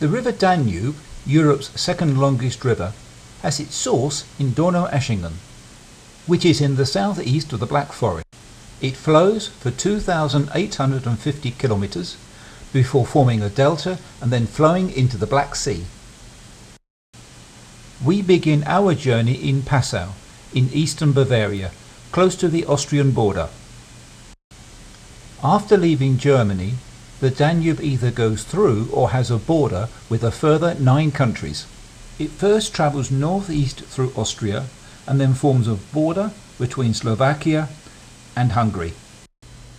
The river Danube, Europe's second longest river, has its source in Donau, which is in the southeast of the Black Forest. It flows for 2,850 kilometers before forming a delta and then flowing into the Black Sea. We begin our journey in Passau, in eastern Bavaria, close to the Austrian border. After leaving Germany, the Danube either goes through or has a border with a further 9 countries. It first travels northeast through Austria and then forms a border between Slovakia and Hungary.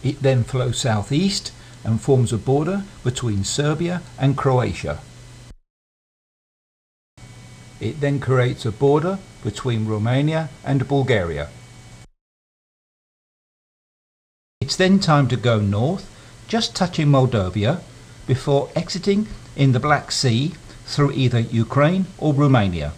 It then flows southeast and forms a border between Serbia and Croatia. It then creates a border between Romania and Bulgaria. It's then time to go north, just touching Moldavia, before exiting in the Black Sea through either Ukraine or Romania.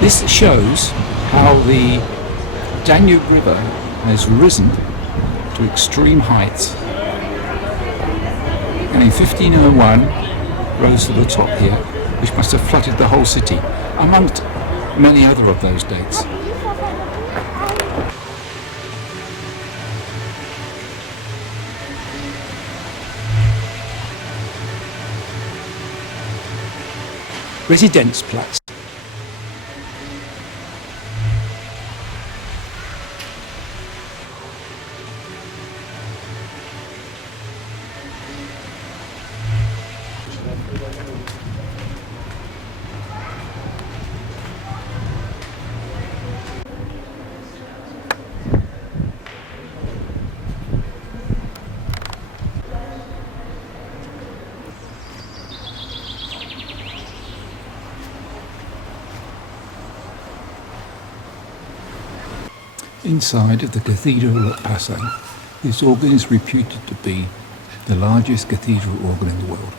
This shows how the Danube River has risen to extreme heights, and in 1501 rose to the top here, which must have flooded the whole city, amongst many other of those dates. Residenzplatz. Inside of the Cathedral at Passau, this organ is reputed to be the largest cathedral organ in the world.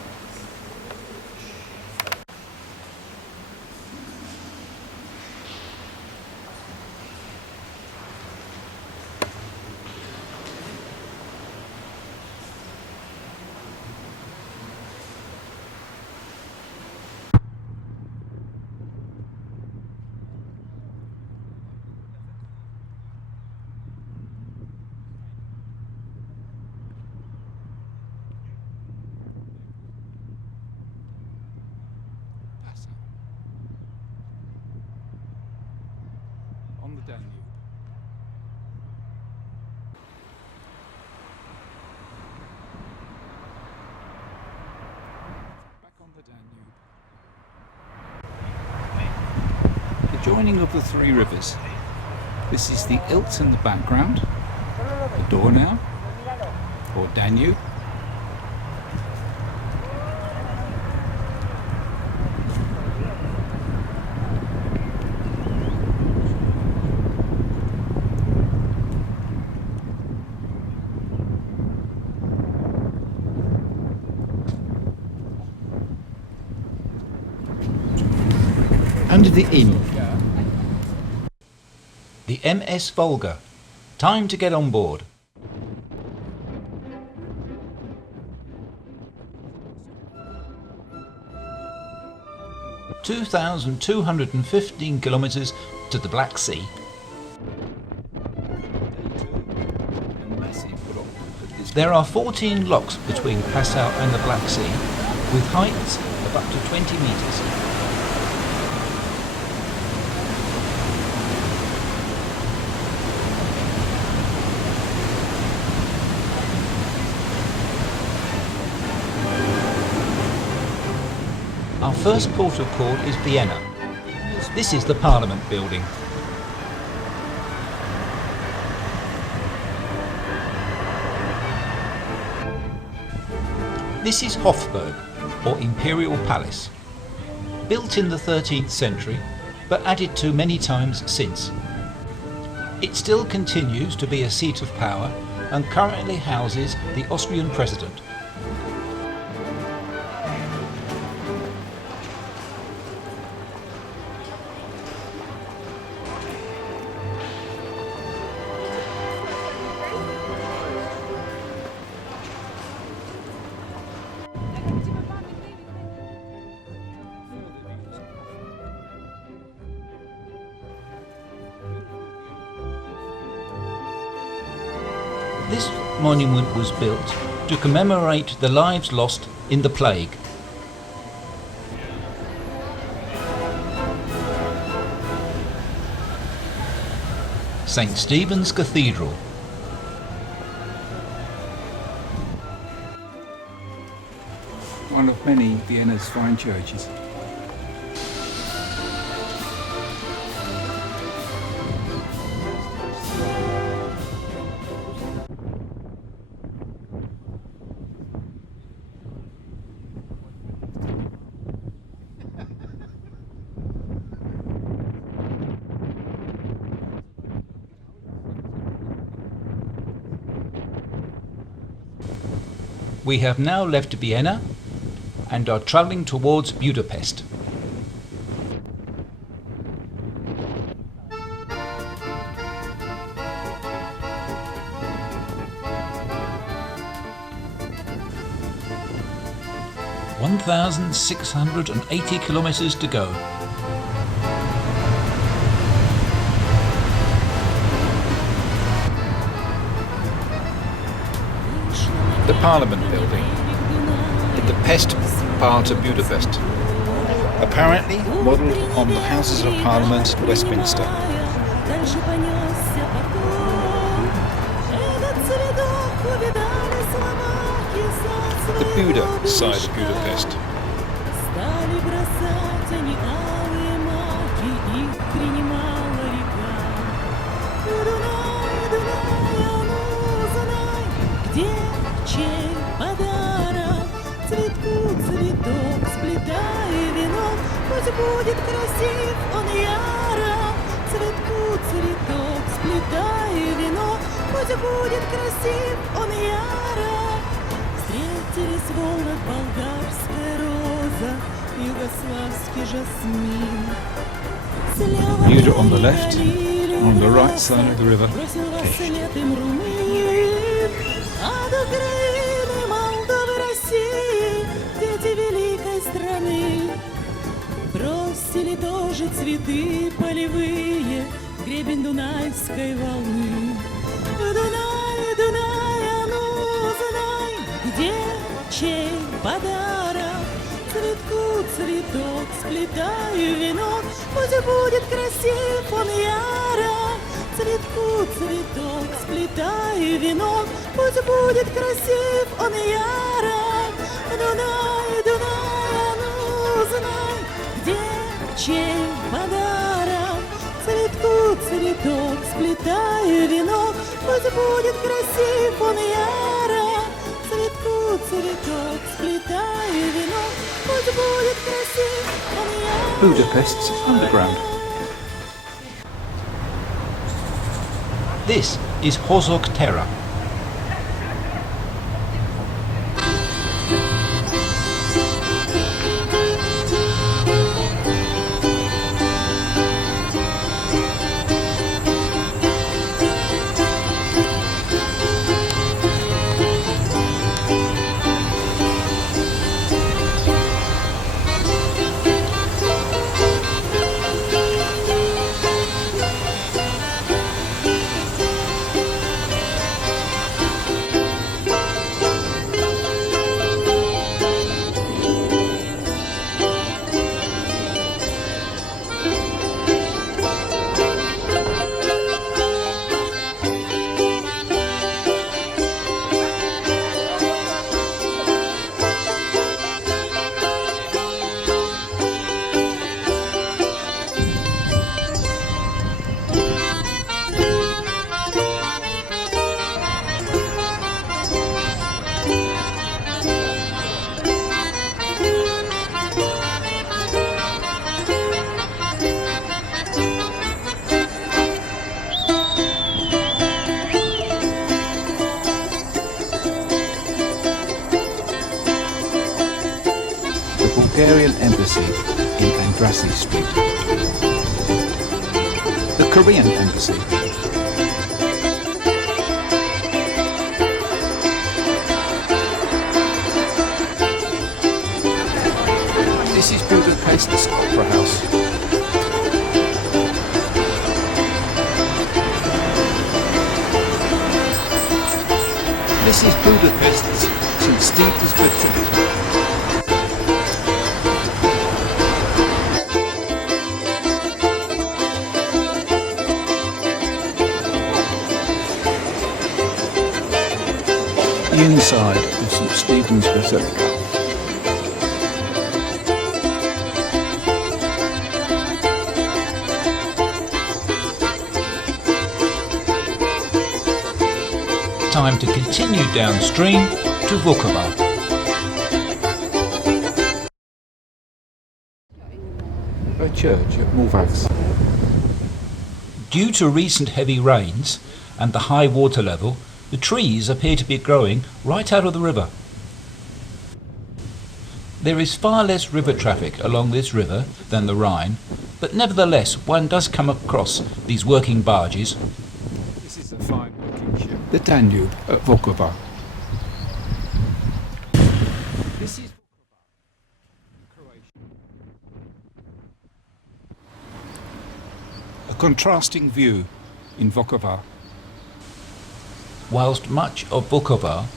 On the Danube. Back on the Danube. The joining of the 3 rivers. This is the Ilz in the background, the Donau, or Danube. Under the inn, the MS Volga. Time to get on board. (2,215 kilometers to the Black Sea. There are 14 locks between Passau and the Black Sea, with heights of up to 20 meters. Our first port of call is Vienna. This is the Parliament building. This is Hofburg, or Imperial Palace, built in the 13th century but added to many times since. It still continues to be a seat of power and currently houses the Austrian president. This monument was built to commemorate the lives lost in the plague. St. Stephen's Cathedral. One of many Vienna's fine churches. We have now left Vienna and are travelling towards Budapest. (1,680 kilometers to go). The Parliament building in the pest part of Budapest, apparently modelled on the Houses of Parliament at Westminster. The Buda side of Budapest. Будет красив он яро, цветку цветок, сплетай венок, пусть будет красив он яро. Встретились в волнах болгарская роза, югославский жасмин. Buda on the left, on the right side of the river. А до Украины, Молдовы, России, дети великой страны. Бросили тоже цветы полевые, гребень Дунайской волны. Дунай, Дунай, а ну знай, где чей подарок. Цветку цветок, сплетай венок, пусть будет красив он яро. Цветку цветок, сплетай венок, пусть будет красив он яро. Дунай, Дунай, а ну знай, где чей подарок. Цветку цветок, сплетай венок, пусть будет красив он яро. Цветку цветок, сплетай венок, пусть будет красив он яро. Budapest's underground. This is Hozok Terra. Bulgarian embassy in Andrassy Street. The Korean embassy. This is Budapest's Opera House. This is Budapest's St. Stephen's Basilica. The inside of St. Stephen's Basilica. Time to continue downstream to Vukovar. A church at Mulvax. Due to recent heavy rains and the high water level, the trees appear to be growing right out of the river. There is far less river traffic along this river than the Rhine, but nevertheless one does come across these working barges. This is a fine working ship. The Danube at Vukovar. This is Croatia. A contrasting view in Vukovar. Whilst much of Vukovar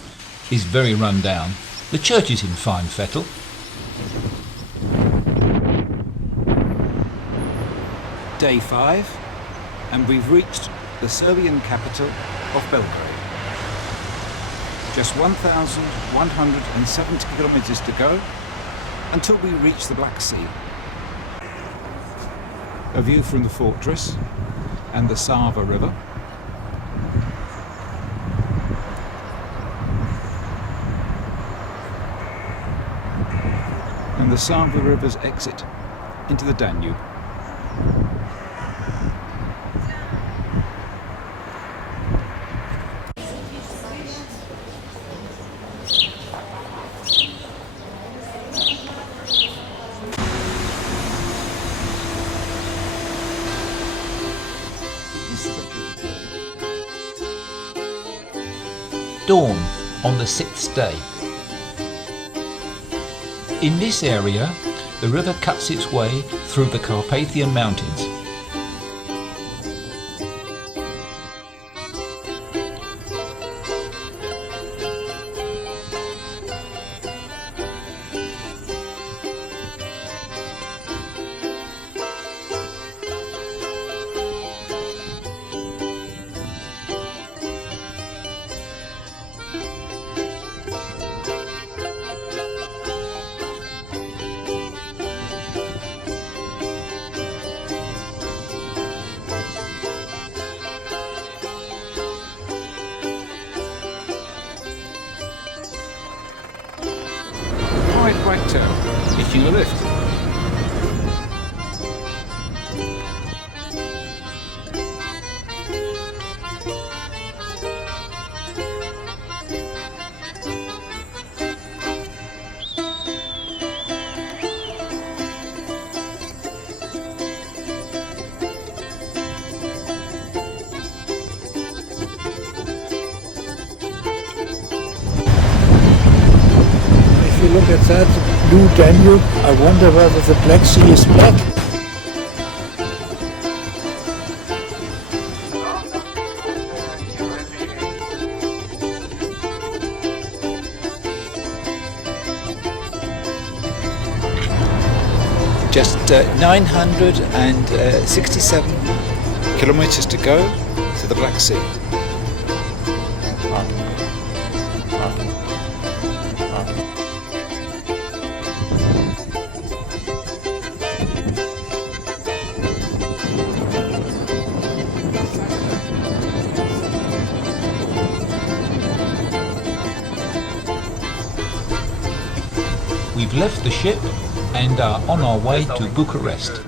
is very run down, the church is in fine fettle. Day 5, and we've reached the Serbian capital of Belgrade. Just 1,170 kilometers to go until we reach the Black Sea. A view from the fortress and the Sava River. And the Sava River's exit into the Danube. Dawn on the 6th day. In this area, the river cuts its way through the Carpathian Mountains. Right turn, hitching the lift. Look at that blue Danube. I wonder whether the Black Sea is black. Just 967 kilometers to go to the Black Sea. We've left the ship and are on our way to Bucharest.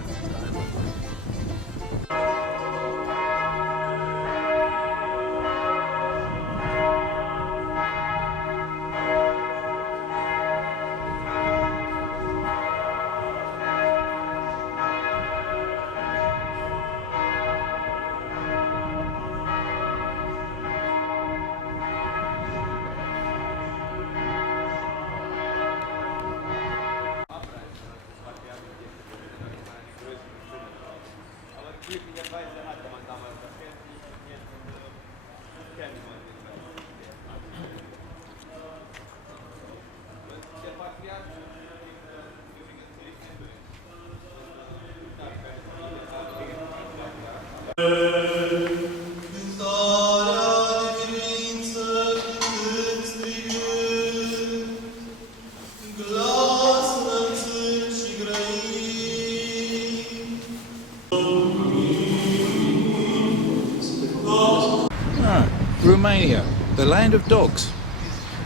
Romania, the land of dogs.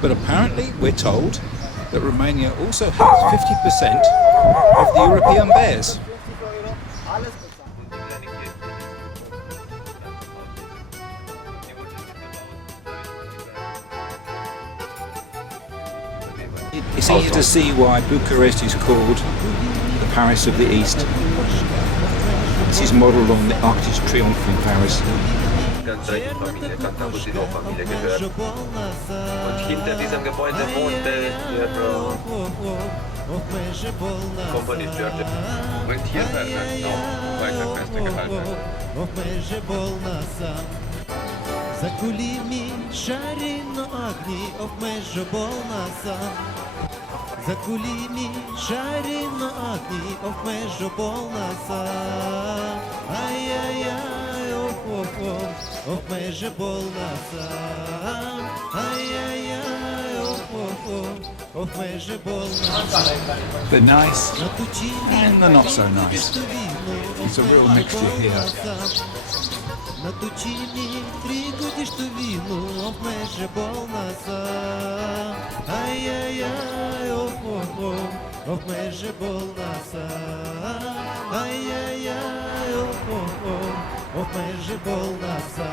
But apparently we're told that Romania also has 50% of the European bears. It's easy to see why Bucharest is called the Paris of the East. This is modelled on the Arc de Triomphe in Paris. Und hinter diesem Gebäude wohnte der Komponieur. Und hier werden noch weitere Feste gehalten. Закулімі шаріно огні обмежувала сам. Закулімі шаріно огні обмежувала сам. Ай-яй-яй, оп-оп-оп, обмежувала сам. Ай-яй-яй, оп-оп-оп, обмежувала сам. The nice and the not so nice. It's a real mixture here. На тучині трикуті що віну обмеже болнаса. Ай-яй-яй, оп-оп-оп, обмеже болнаса. Ай-яй-яй, оп-оп-оп, обмеже болнаса.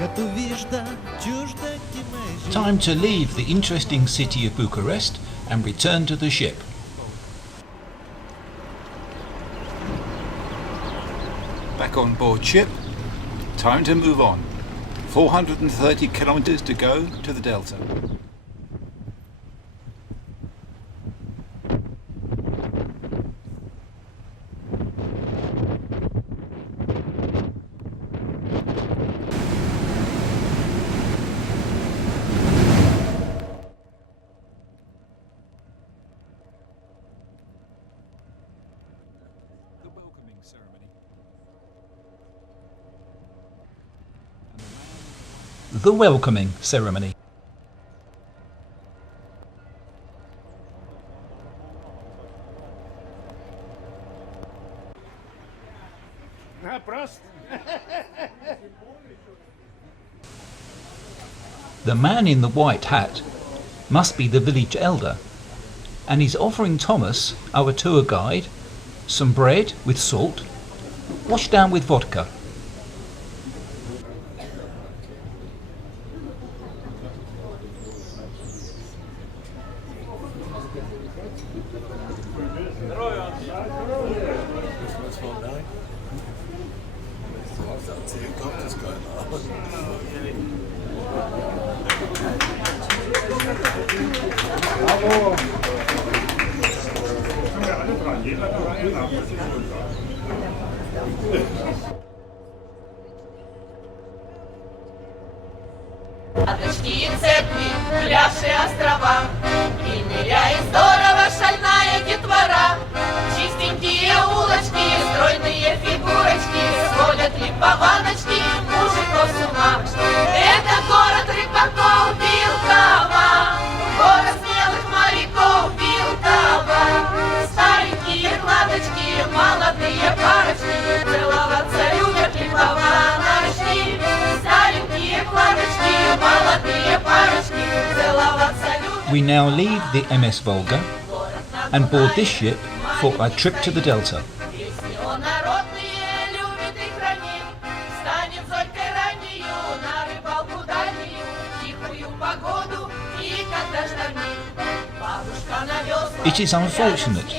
Готовіжда, чужда ті межі. Time to leave the interesting city of Bucharest and return to the ship. Back on board ship. Time to move on. 430 kilometers to go to the Delta. The welcoming ceremony. The welcoming ceremony. The man in the white hat must be the village elder, and he's offering Thomas, our tour guide, some bread with salt, washed down with vodka. Оточки цепи, пляши острова, и ныряет здорово шальная детвора. Чистенькие улочки, стройные фигурочки, сводят липованочки мужиков с ума. Это город рыбаков Вилкова, город смелых моряков Вилкова. Старенькие кладочки, молодые парочки, целоваться любят липованочки. Старенькие кладочки, молодые парочки, целоваться любят. We now leave the MS Volga and board this ship for our trip to the Delta. It is unfortunate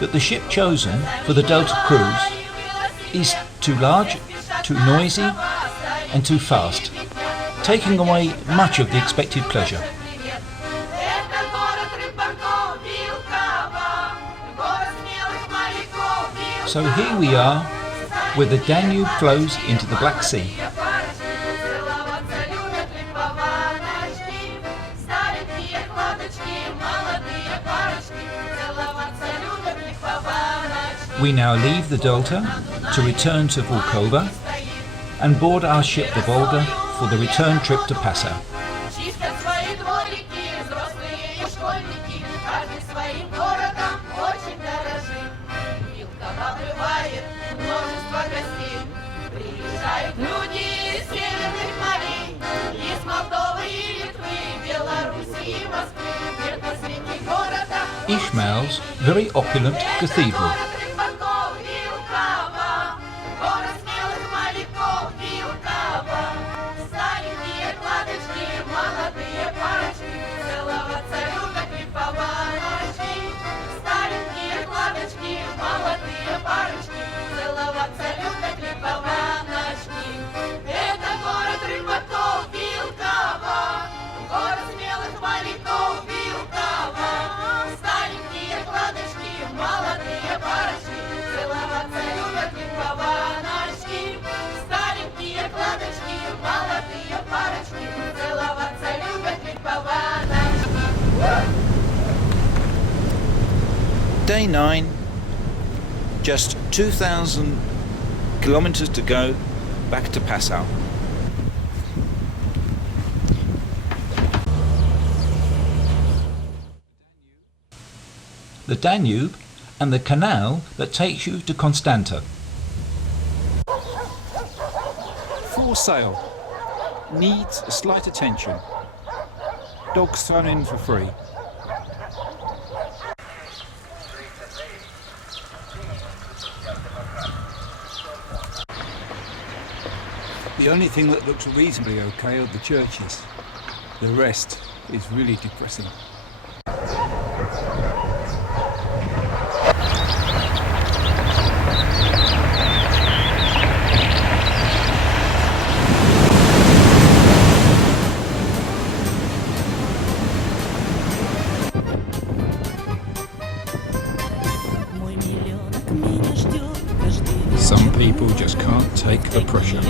that the ship chosen for the Delta cruise is too large, too noisy and too fast, taking away much of the expected pleasure. So here we are, where the Danube flows into the Black Sea. We now leave the Delta to return to Vukovar and board our ship the Volga for the return trip to Passau. Люди из северных морей, Ishmael's very opulent cathedral. Day 9, just 2,000 kilometers to go back to Passau. The Danube and the canal that takes you to Constanta. For sale. Needs slight attention. Dogs thrown in for free. The only thing that looks reasonably okay are the churches. The rest is really depressing. Some people just can't take the pressure.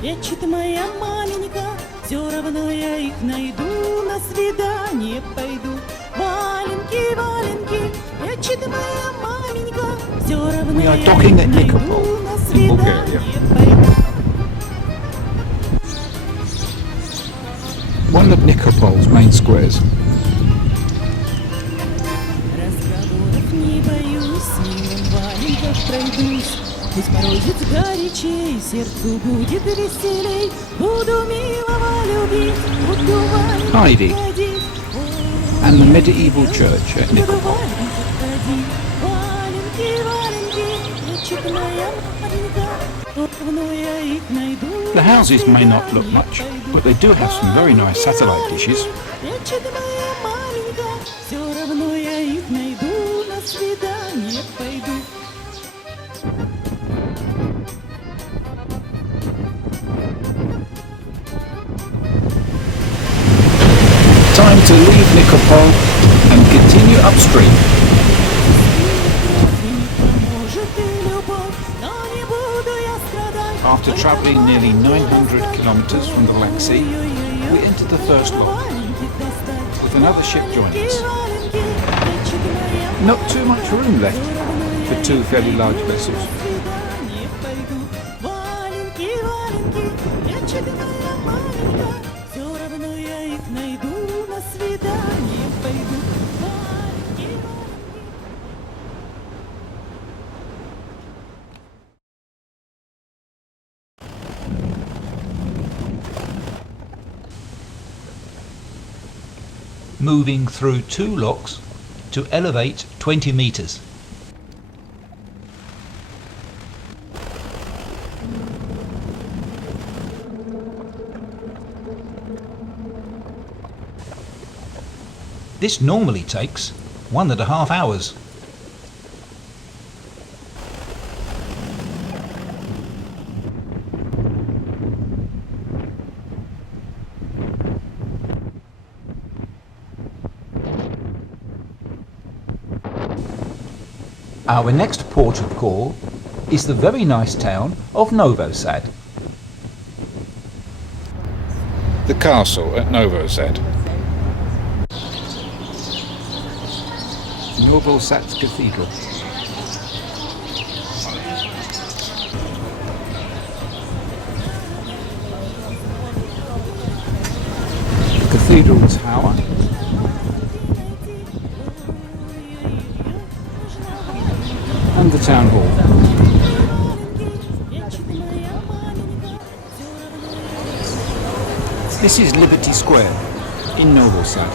Прячет моя маленька, все равно я их найду, на свидание пойду. Валенки, валенки, прячет моя маменька, все равно я их найду, на свидание пойду. One of Nikopol's main squares. Разговоров не боюсь, мимо валенках пройдусь. Пусть морозец горячей, сердцу будет веселей. Буду милого любить, буду валенках Heidi ходить. and the medieval church at Буду Nikopol. валенках ходить. Валенки, валенки, прячет моя маленька, все равно я их найду. The houses may not look much, but they do have some very nice satellite dishes. Прячет моя маленька, все равно я их найду, на свидание пойду. Time to leave Nikopol and continue upstream. After travelling nearly 900 kilometres from the Black Sea, we entered the first lock, with another ship joining us. Not too much room left for two fairly large vessels. Moving through 2 locks to elevate 20 meters. This normally takes 1.5 hours. Our next port of call is the very nice town of Novi Sad. The castle at Novi Sad. Novi Sad Cathedral. The cathedral tower. and the town hall. This is Liberty Square in Novi Sad.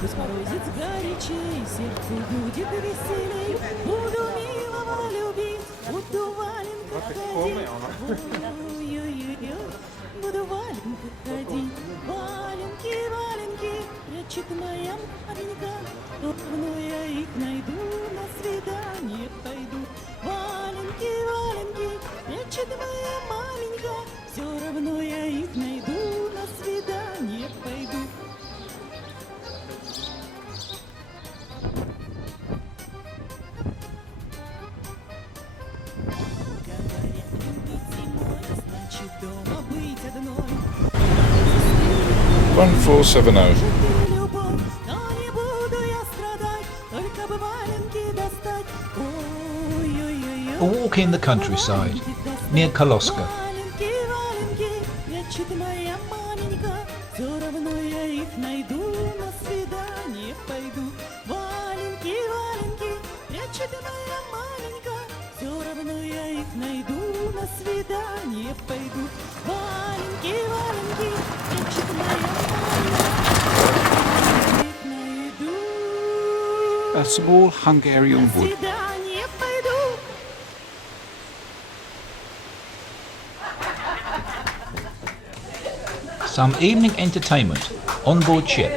Пусть морозец горячей, сердцу будет веселей. Буду милого любить, буду валенка ходить. Ой-ой-ой, буду валенка ходить. Валенки, валенки, прячет моя маленька. Давно я их найду, на свидание пойду. Валенки, валенки, прячет моя маленька. Все равно я их найду, на свидание пойду. Говорят, любить зимой, значит дома быть одной. 1470. Любовь, но не буду я страдать, только бы валенки достать. Ой-ой-ой. A walk in the countryside, near Kaloska. Валенки, валенки, прячет моя маменька. Все равно я их найду, на свидание пойду. Валенки, валенки, прячет моя маменька. Все равно я их найду, на свидание пойду. Валенки, валенки, прячет моя маменька. Их найду, A small Hungarian на wood. свидание пойду. Some evening entertainment on board ship.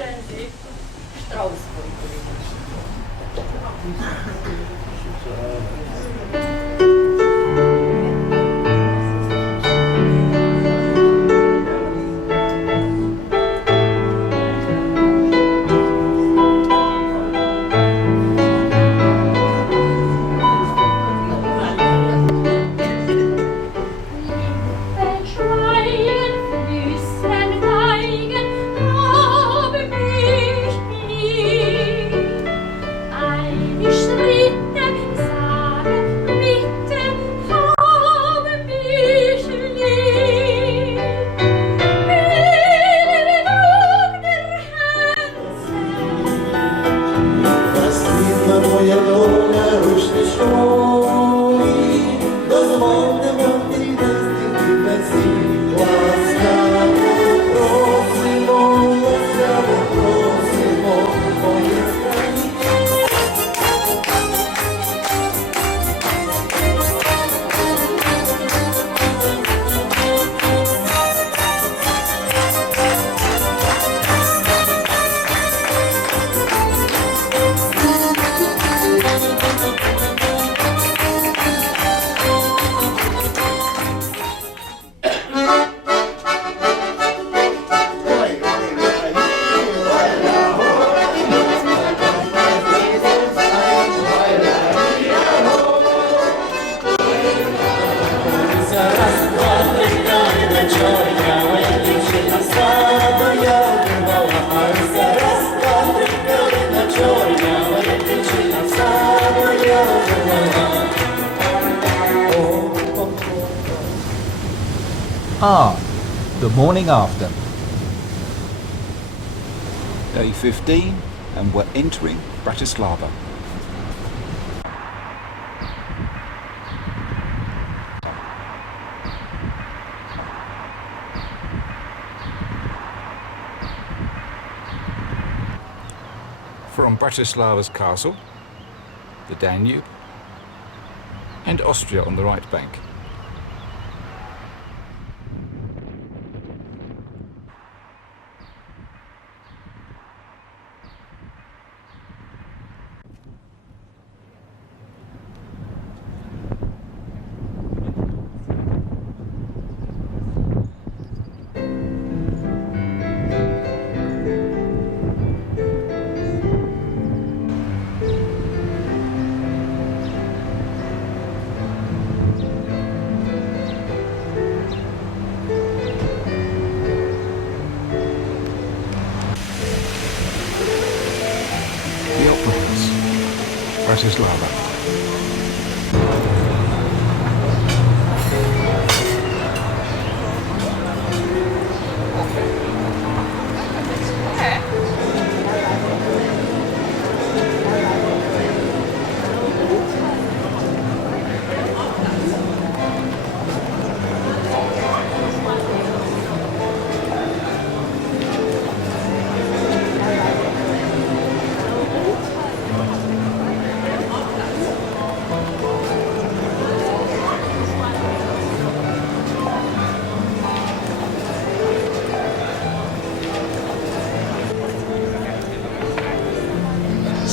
Verschreien, Flüssen, Geigen, habe mich lieb. Eine Schritte sagen, bitte, habe mich lieb. Will Druck der Herzen. Розквітла моя доля рушничком, дозвольте вам піднести на світ. Ласкаво просимо, ласкаво просимо, моє країно. Ah, the morning after. Day 15, and we're entering Bratislava. From Bratislava's castle, the Danube, and Austria on the right bank. Bratislava.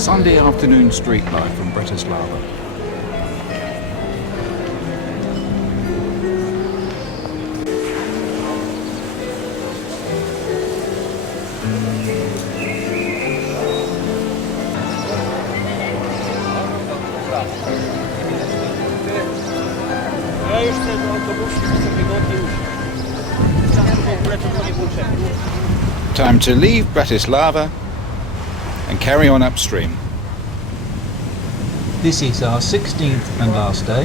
Sunday afternoon street life from Bratislava. Time to leave Bratislava and carry on upstream. This is our 16th and last day,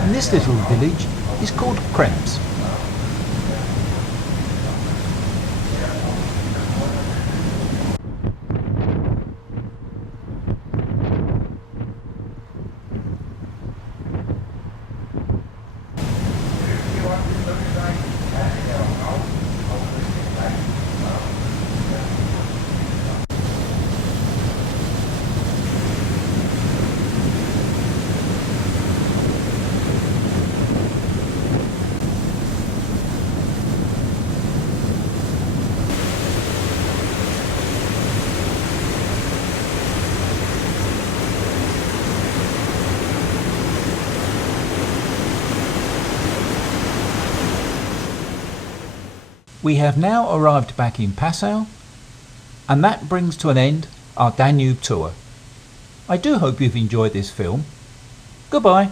and this little village is called Krems. We have now arrived back in Passau, and that brings to an end our Danube tour. I do hope you've enjoyed this film. Goodbye.